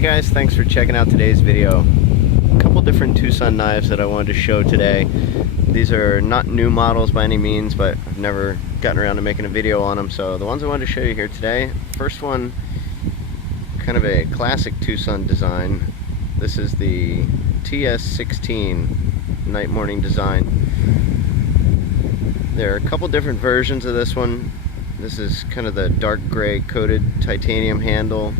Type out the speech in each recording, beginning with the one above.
Hey guys, thanks for checking out today's video. A couple different TwoSun knives that I wanted to show today. These are not new models by any means, but I've never gotten around to making a video on them. So the ones I wanted to show you here today, first one, kind of a classic TwoSun design. This is the TS16 night morning design. There are a couple different versions of this one. This is kind of the dark gray coated titanium handle.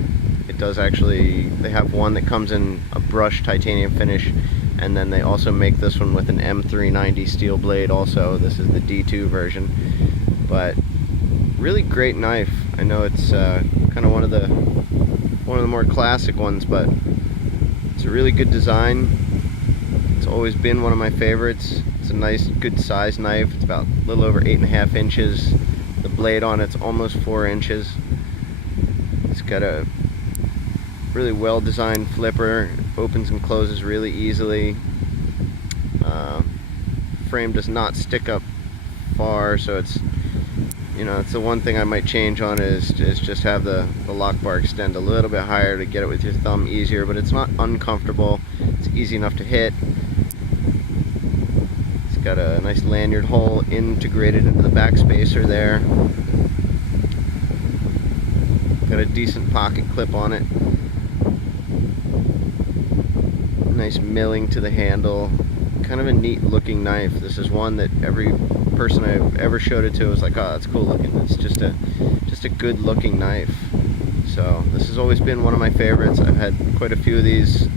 It does actually, they have one that comes in a brushed titanium finish, and then they also make this one with an M390 steel blade also. This is the D2 version, but really great knife. I know it's kind of one of the more classic ones, but it's a really good design. It's always been one of my favorites. It's a nice, good size knife. It's about a little over 8.5 inches. The blade on it's almost 4 inches. It's got a really well designed flipper. It opens and closes really easily. Frame does not stick up far, so it's, you know, it's the one thing I might change on is just have the lock bar extend a little bit higher to get it with your thumb easier, but it's not uncomfortable. It's easy enough to hit. It's got a nice lanyard hole integrated into the back spacer there. Got a decent pocket clip on it. Nice milling to the handle. Kind of a neat looking knife. This is one that every person I've ever showed it to was like, oh, that's cool looking. It's just a good looking knife. So this has always been one of my favorites. I've had quite a few of these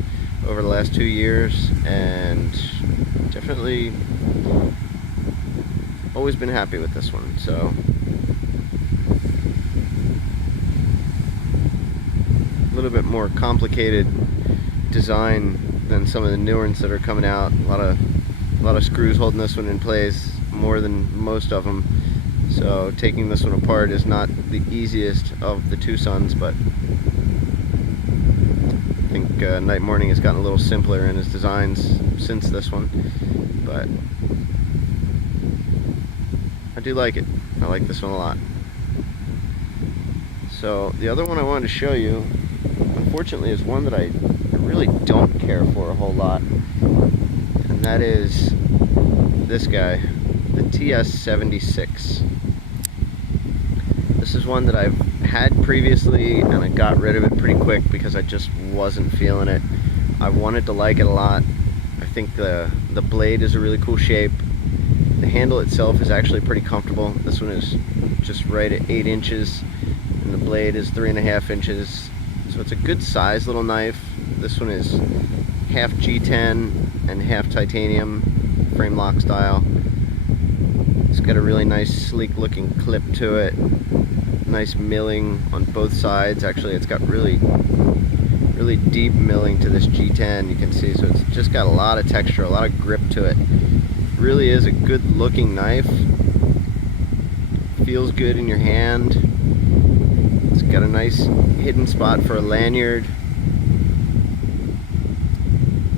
over the last 2 years, and definitely always been happy with this one. So a little bit more complicated design than some of the newer ones that are coming out. A lot of screws holding this one in place, more than most of them. So taking this one apart is not the easiest of the TwoSuns, but I think Night Morning has gotten a little simpler in his designs since this one. But I do like it. I like this one a lot. So the other one I wanted to show you, unfortunately, is one that I really don't care for a whole lot, and that is this guy, the TS76. This is one that I've had previously, and I got rid of it pretty quick because I just wasn't feeling it. I wanted to like it a lot. I think the blade is a really cool shape. The handle itself is actually pretty comfortable. This one is just right at 8 inches, and the blade is 3.5 inches. So it's a good size little knife. This one is half G10 and half titanium, frame lock style. It's got a really nice sleek looking clip to it. Nice milling on both sides. Actually, it's got really deep milling to this G10, you can see. So it's just got a lot of texture, a lot of grip to it. Really is a good looking knife. Feels good in your hand. It's got a nice hidden spot for a lanyard.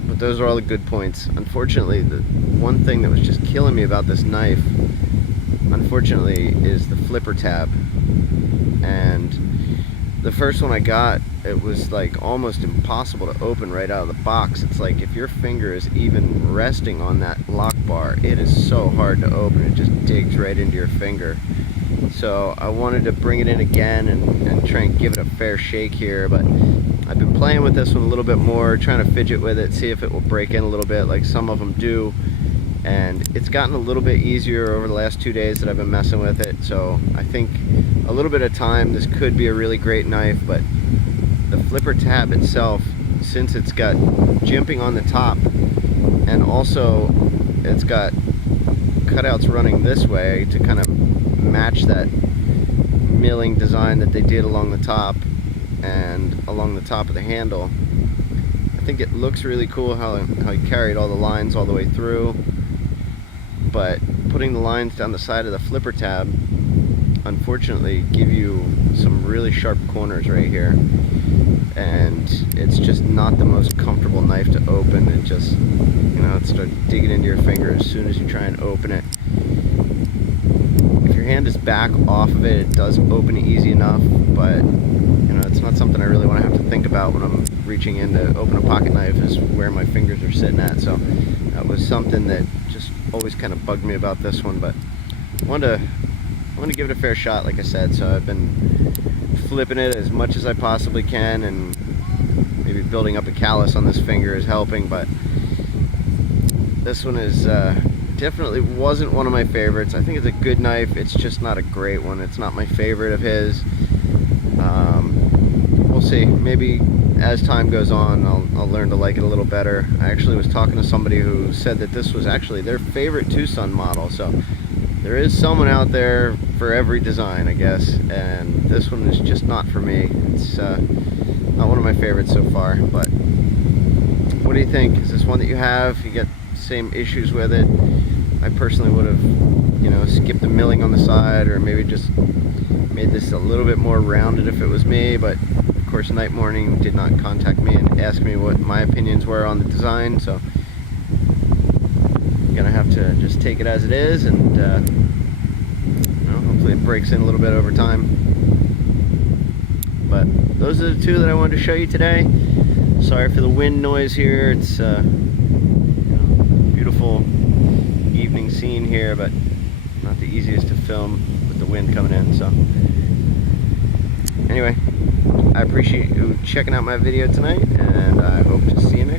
But those are all the good points. Unfortunately, the one thing that was just killing me about this knife, unfortunately, is the flipper tab. And the first one I got, it was like almost impossible to open right out of the box. It's like if your finger is even resting on that lock bar, it is so hard to open. It just digs right into your finger. So I wanted to bring it in again and try and give it a fair shake here, but I've been playing with this one a little bit more, trying to fidget with it, see if it will break in a little bit like some of them do. And it's gotten a little bit easier over the last 2 days that I've been messing with it. So I think a little bit of time, this could be a really great knife. But the flipper tab itself, since it's got jimping on the top, and also it's got cutouts running this way to kind of match that milling design that they did along the top and along the top of the handle. I think it looks really cool how he carried all the lines all the way through, but putting the lines down the side of the flipper tab unfortunately give you some really sharp corners right here, and it's just not the most comfortable knife to open. It just, you know, it starts digging into your finger as soon as you try and open it. If your hand is back off of it, it does open easy enough, but you know, it's not something I really want to have to think about about when I'm reaching in to open a pocket knife is where my fingers are sitting at. So that was something that just always kind of bugged me about this one, but I wanted to give it a fair shot, like I said. So I've been flipping it as much as I possibly can, and maybe building up a callus on this finger is helping, but this one is definitely wasn't one of my favorites. I think it's a good knife, it's just not a great one. It's not my favorite of his. We'll see. Maybe as time goes on, I'll learn to like it a little better. I actually was talking to somebody who said that this was actually their favorite TwoSun model, so there is someone out there for every design, I guess, and this one is just not for me. It's not one of my favorites so far, but what do you think? Is this one that you have? You get the same issues with it? I personally would have, you know, skipped the milling on the side, or maybe just made this a little bit more rounded if it was me, but of course Night Morning did not contact me and ask me what my opinions were on the design, so I'm gonna have to just take it as it is, and you know, hopefully it breaks in a little bit over time. But those are the two that I wanted to show you today. Sorry for the wind noise here. It's you know, beautiful evening scene here, but not the easiest to film with the wind coming in. So anyway, I appreciate you checking out my video tonight, and I hope to see you next time.